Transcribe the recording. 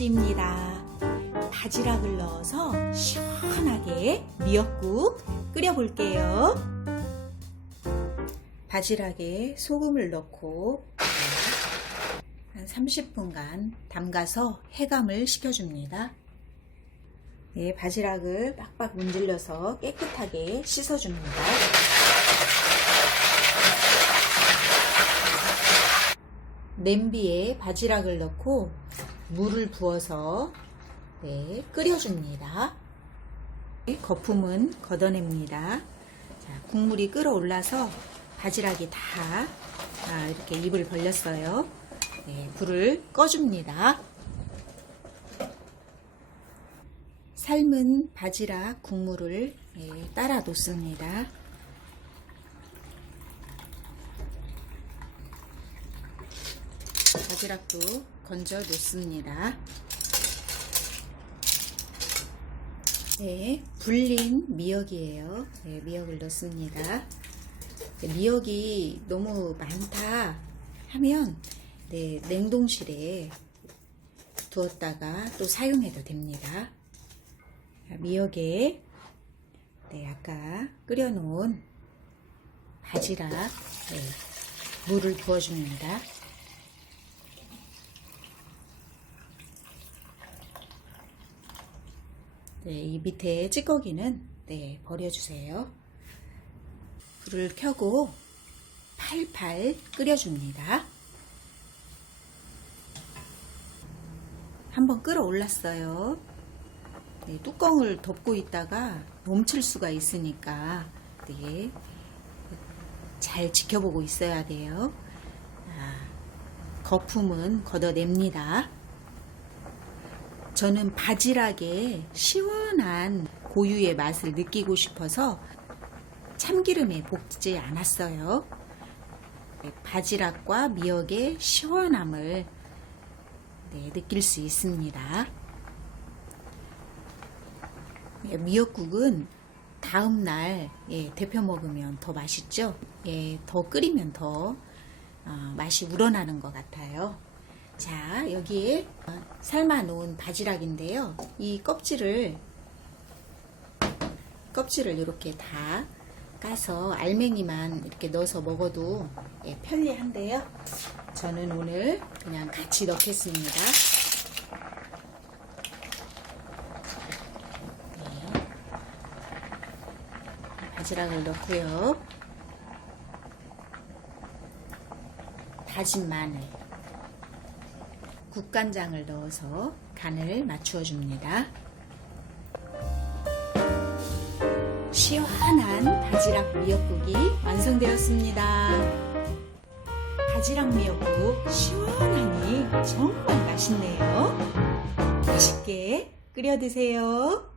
김치입니다. 바지락을 넣어서 시원하게 미역국 끓여볼게요. 바지락에 소금을 넣고 한 30분간 담가서 해감을 시켜줍니다. 네, 바지락을 빡빡 문질러서 깨끗하게 씻어줍니다. 냄비에 바지락을 넣고 물을 부어서 네, 끓여줍니다. 네, 거품은 걷어냅니다. 자, 국물이 끓어올라서 바지락이 다 아, 이렇게 입을 벌렸어요. 네, 불을 꺼줍니다. 삶은 바지락 국물을 네, 따라 놓습니다. 바지락도 건져 놓습니다. 네, 불린 미역이에요. 네, 미역을 넣습니다. 네, 미역이 너무 많다 하면 네, 냉동실에 두었다가 또 사용해도 됩니다. 자, 미역에 네, 아까 끓여놓은 바지락 네, 물을 부어줍니다. 네, 이 밑에 찌꺼기는 네, 버려주세요. 불을 켜고 팔팔 끓여줍니다. 한번 끓어올랐어요. 네, 뚜껑을 덮고 있다가 넘칠 수가 있으니까 네, 잘 지켜보고 있어야 돼요. 아, 거품은 걷어냅니다. 저는 바지락의 시원한 고유의 맛을 느끼고 싶어서 참기름에 볶지 않았어요. 네, 바지락과 미역의 시원함을 네, 느낄 수 있습니다. 예, 미역국은 다음 날 예, 데펴 먹으면 더 맛있죠. 예, 더 끓이면 더 어, 맛이 우러나는 것 같아요. 자, 여기에 어, 삶아 놓은 바지락인데요. 이 껍질을 껍질을 이렇게 다 까서 알맹이만 이렇게 넣어서 먹어도 예, 편리한데요. 저는 오늘 그냥 같이 넣겠습니다. 네. 바지락을 넣고요. 다진 마늘, 국간장을 넣어서 간을 맞추어 줍니다. 시원한 바지락 미역국이 완성되었습니다. 바지락 미역국 시원하니 정말 맛있네요. 맛있게 끓여 드세요.